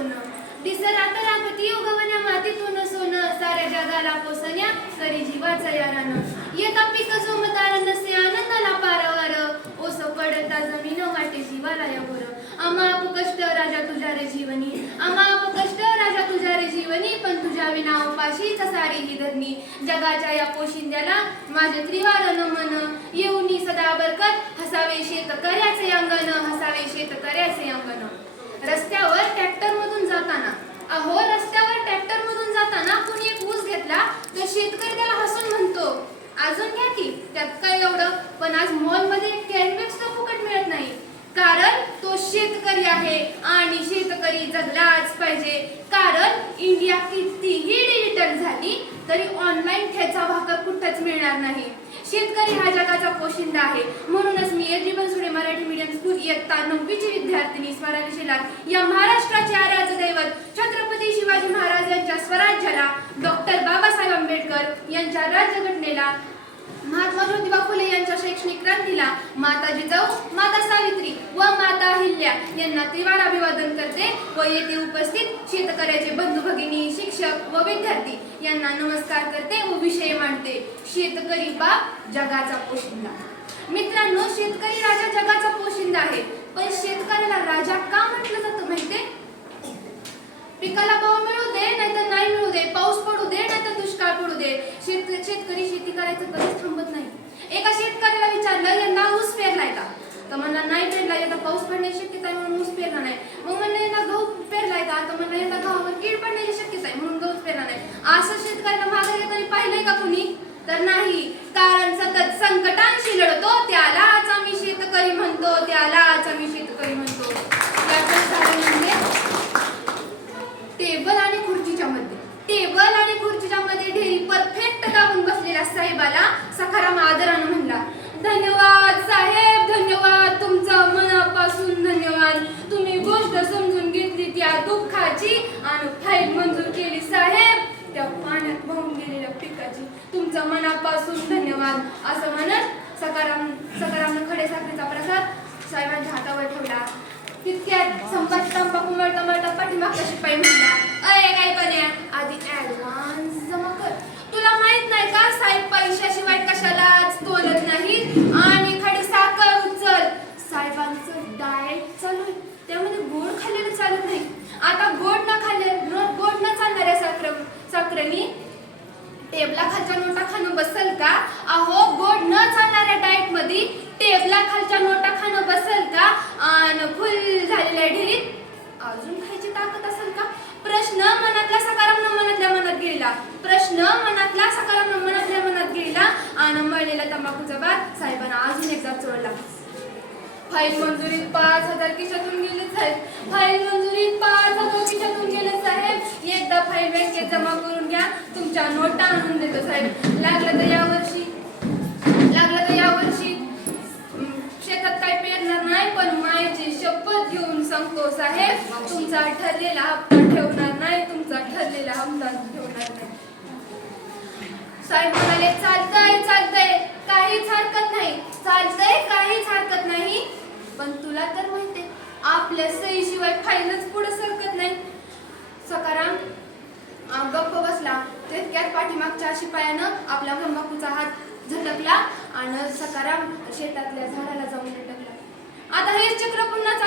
सोनं दिसर आता रागती उगवण्या मातीतून सोनं साऱ्या जगाला पोसण्या करी जीवाचा यारानं येता पीक जोमदार नसे आनंदाला पारावार ओस पडता जमीन वाटे जीवाला यावर अमाप कष्ट राजा तुझ्या रे जीवनी अमाप कष्ट राजा तुझ्या रे जीवनी पण तुझ्या विना उपाशीच सारी ही धरणी जगाच्या या पोशिंद्याला माझे त्रिवार नमन येऊनी सदा बरकत हसावे शेतकऱ्याचे अंगण हसावे शेतकऱ्याचे अंगण रस्त्यावर ट्रॅक्टर मधून जाताना रस्त्यावर ट्रॅक्टर मधून जाताना कुणी एक ऊस घेतला तर शेतकरी त्याला हसून म्हणतो अजून घ्या की त्यात काय एवढं पण आज मॉल मध्ये कॅरीबॅग्स तर फुकट मिळत नाही कारण तो शेतकरी आहे आणि शेतकरी जगलाच पाहिजे कारण इंडिया कितीही डिजिटल झाली तरी ऑनलाईन ठेचा भाकर कुठंच मिळणार नाही शेतकरी हा जगाचा पोशिंदा आहे म्हणूनच मी S D Bansode Marathi medium school इयत्ता 9वीची विद्यार्थिनी स्वराली शेलार या महाराष्ट्राचे आराध्य दैवत छत्रपती शिवाजी महाराज यांच्या स्वराज्याला डॉक्टर बाबासाहेब आंबेडकर यांच्या राज्यघटनेला महात्मा ज्योतिबा फुले यांच्या शैक्षणिक क्रांतीला माता जिजाऊ माता सावित्री व माता अहिल्या यांना त्रिवार अभिवादन करते व येथे उपस्थित शेतकऱ्याचे बंधू भगिनी शिक्षक व विद्यार्थी यांना नमस्कार करते व विषय मांडते शेतकरी बाप जगाचा पोशिंदा मित्रांनो शेतकरी राजा जगाचा पोशिंदा आहे पण शेतकऱ्याला राजा का म्हटलं जातं माहितीये पिकाला भाव मिळू दे नाहीतर नाही मिळू दे पाऊस पडू दे नाहीतर दुष्काळ पडू दे शेतकरी शेती करायचं कधीच थांबत नाही एका शेतकऱ्याला विचारलं यंदा ऊस पेरलाय का तर म्हणला नाही पेरला यंदा पाऊस पडण्याची शक्यता आहे म्हणून ऊस पेरला नाही मग म्हणलं यंदा गहू पेरलाय का तर म्हणलं यंदा गव्हावर कीड पडण्याची शक्यता आहे म्हणून गहू पेरला नाही असं शेतकऱ्याला मागे येताना पाहिलंय का कुणी तर नाही कारण सतत संकटांशी लढतो त्यालाच आम्ही शेतकरी म्हणतो त्यालाच आम्ही शेतकरी म्हणतो टेबल आणि खुर्चीच्या मध्ये ढेरी परफेक्ट दाबून बसलेल्या साहेबाला सखाराम आदरानं म्हणला धन्यवाद साहेब धन्यवाद तुमचा मनापासून धन्यवाद तुम्ही गोष्ट समजून घेतली त्या दुःखाची आणि फाईल मंजूर केली साहेब त्या पाण्यात वाहून गेलेल्या पिकाची तुमचा मनापासून धन्यवाद असं म्हणत सखारामनं खडे साखरेचा प्रसाद साहेबांच्या हातावर ठेवला तितक्यात संभाजी तंबाखू मळता पाठीमागचा शिपाई म्हणला अय काय बन्या आधी ऍडव्हान्स जमा कर तुला माहित नाही का साहेब पैशाशिवाय कशालाच तोलत नाही आणि खडी साखर उचल साहेबांचं डाएट चालू आहे त्यामध्ये गोड खाल्लेलं चालत नाही आता गोड न चालणाऱ्या साखरेनी टेबला खालच्या नोटा खाणं बसल का अहो गोड न चालणाऱ्या डाएट मध्ये टेबला खालच्या नोटा खाणं बसल का आणि फुल झालेल्या ढेरीत अजून खायची ताकद असेल का प्रश्न मनातला सकारात्मक मनातल्या मनात गेला प्रश्न मनातला सकारात्मक मनातल्या मनात गेला आणि मळलेला तंबाखूचा बाद साहेबांना अजून एकदा चोळला फाईल मंजुरीत 5,000 खिशातून गेले साहेब फाईल मंजुरीत 5,000 खिशातून गेले साहेब एकदा फाईल बँकेत जमा करून घ्या तुमच्या नोटा आणून देतो साहेब लागलं तर यावर्षी शेतात काय पेरणार नाही पण मायेची शपथ घेऊन सांगतो साहेब तुमचा ठरलेला हप्ता ठेवणार नाही तुमचा ठरलेला हप्ता ठेवणार नाही साहेब म्हणाले चालतंय काहीच हरकत नाही चालतंय काहीच हरकत नाही पण तुला तर माहितीये आपल्या सहीशिवाय फाईलच पुढे सरकत नाही सकाराम गप्प बसला तितक्यात पाठीमागच्या शिपायानं आपल्या तंबाखूचा हात झटकला आणि सकाराम शेतातल्या झाडाला जाऊन लटकला आता हेच चक्र पुन्हा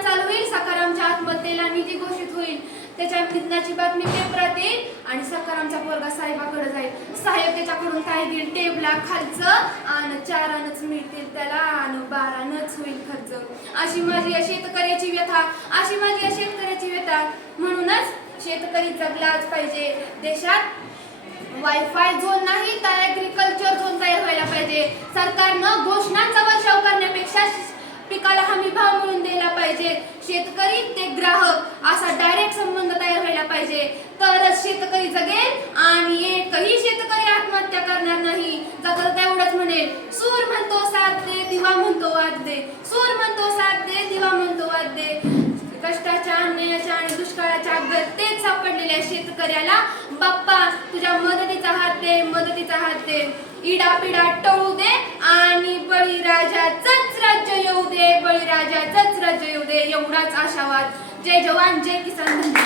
चालू होईल सकारामच्या आत्महत्येला निधी घोषित होईल त्याच्या निधनाची बातमी पेपरात येईल आणि सकारामचा पोरगा साहेबाकडे जाईल साहेब त्याच्याकडून काय घेईल टेबला खालचं आणि 4 आणच मिळतील त्याला आणि 12 आणच होईल खर्च अशी माझी या शेतकऱ्याची व्यथा म्हणूनच शेतकरी जगलाच पाहिजे देशात वायफाय झोन नाही तर ऍग्रीकल्चर झोन तयार व्हायला पाहिजे सरकारनं घोषणांचा वर्षाव करण्यापेक्षा पिकाला हमी भाव मिळून द्यायला पाहिजे शेतकरी ते ग्राहक असा डायरेक्ट संबंध तयार व्हायला पाहिजे तरच शेतकरी जगेल आणि एकही शेतकरी आत्महत्या करणार नाही जगल तेवढंच म्हणेल सूर म्हणतो साथ दे दिवा म्हणतो वाद दे सूर म्हणतो साथ दे दिवा म्हणतो वाद दे कष्टाच्या अन्यायाच्या आणि दुष्काळाच्या गर्तेत सापडलेल्या शेतकऱ्याला बाप्पा तुझ्या मदतीचा हात दे इडापिडा टळू दे आणि बळीराजाचंच राज्य येऊ दे एवढाच आशावाद जय जवान जय किसान धन्यवाद.